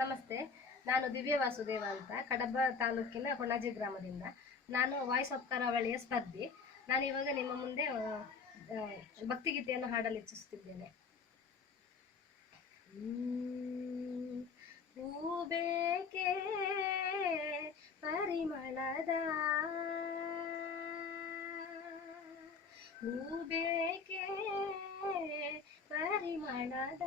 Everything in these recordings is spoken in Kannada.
ನಮಸ್ತೆ, ನಾನು ದಿವ್ಯ ವಾಸುದೇವ ಅಂತ ಕಡಬ ತಾಲೂಕಿನ ಹೊಣಾಜಿ ಗ್ರಾಮದಿಂದ. ನಾನು ವಾಯ್ಸ್ ಆಫ್ ಕರಾವಳಿಯ ಸ್ಪರ್ಧಿ. ನಾನು ಇವಾಗ ನಿಮ್ಮ ಮುಂದೆ ಭಕ್ತಿಗೀತೆಯನ್ನು ಹಾಡಲು ಇಚ್ಛಿಸುತ್ತಿದ್ದೇನೆ. ಹೂಬೇಕೆ ಪರಿಮಳದ, ಹೂಬೇಕೆ ಪರಿಮಳದ,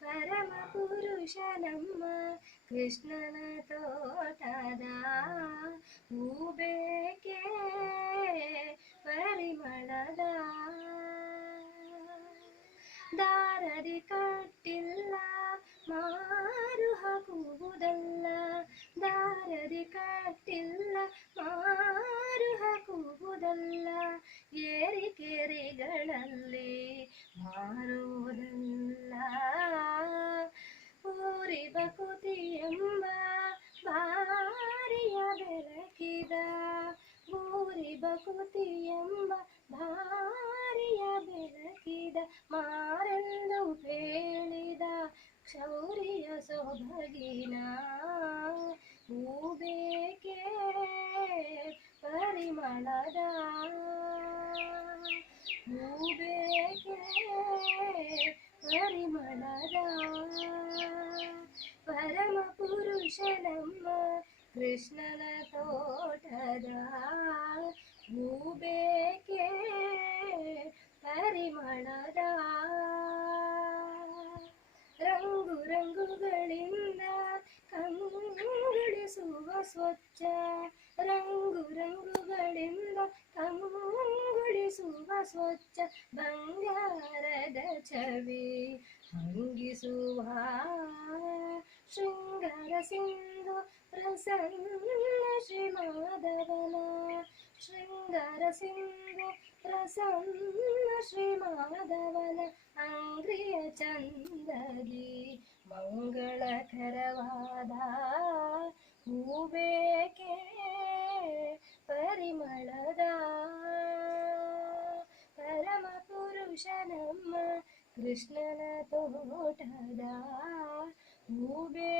ಪರಮ ಪುರುಷ ನಮ್ಮ ಕೃಷ್ಣನ ತೋಟದ, ಹೂಬೇಕೆ ಪರಿಮಳದ, ದಾರದಿ ಕಟ್ಟಿಲ್ಲ ಮಾರು ಹಾಕುವುದಲ್ಲ, ದಾರದಿ ಕಟ್ಟಿಲ್ಲ ಮಾರು ಹಾಕುವುದಲ್ಲ, ಏರಿಕೆರೆಗಳಲ್ಲಿ ಮಾರುವುದಲ್ಲ, ಊರಿ ಬಕುತಿ ಎಂಬ ಭಾರಿಯ ಬೆಳಕಿದ, ಊರಿ ಬಕುತಿ ಎಂಬ ಭಾರಿಯ ಬೆಳಕಿದ, ಮಾರೆಂದು ಹೇಳಿದ ಶೌರ್ಯ ಸೊಬಗಿನ, ಹೂಬೇಕೆ ಪರಿಮಳದ, ಹೂಬೇಕೆ ಪರಿಮಳದ, ಪರಮ ಪುರುಷ ನಮ್ಮ ಕೃಷ್ಣನ ತೋಟದ, ಹೂಬೇಕೆ ಪರಿಮಳದ, ರಂಗು ರಂಗುಗಳಿಂದ ಕಂಗೊಳಿಸುವ ಸ್ವಚ್ಛ, ರಂಗು ರಂಗುಗಳಿಂದ ಕಂಗೊಳಿಸುವ ಸ್ವಚ್ಛ, ಬಂಗಾರದ ಛವಿ ಹಂಗಿಸುವ ಶೃಂಗಾರ ಸಿಂಧು ಪ್ರಸನ್ನ ಶ್ರೀ ಮಾಧವನ, ಶೃಂಗಾರ ಸಿಂಧು ಪ್ರಸನ್ನ ಶ್ರೀ ಮಾಧವನ, ಅಂಗ್ರಿಯ ಚಂದದಿ ಮಂಗಳಕರವಾದ, ಹೂಬೇಕೆ ಪರಿಮಳದ, ಪರಮ ಪುರುಷ ನಮ್ಮ ಕೃಷ್ಣನ ತೋಟದ, ಹೂಬೇಕೆ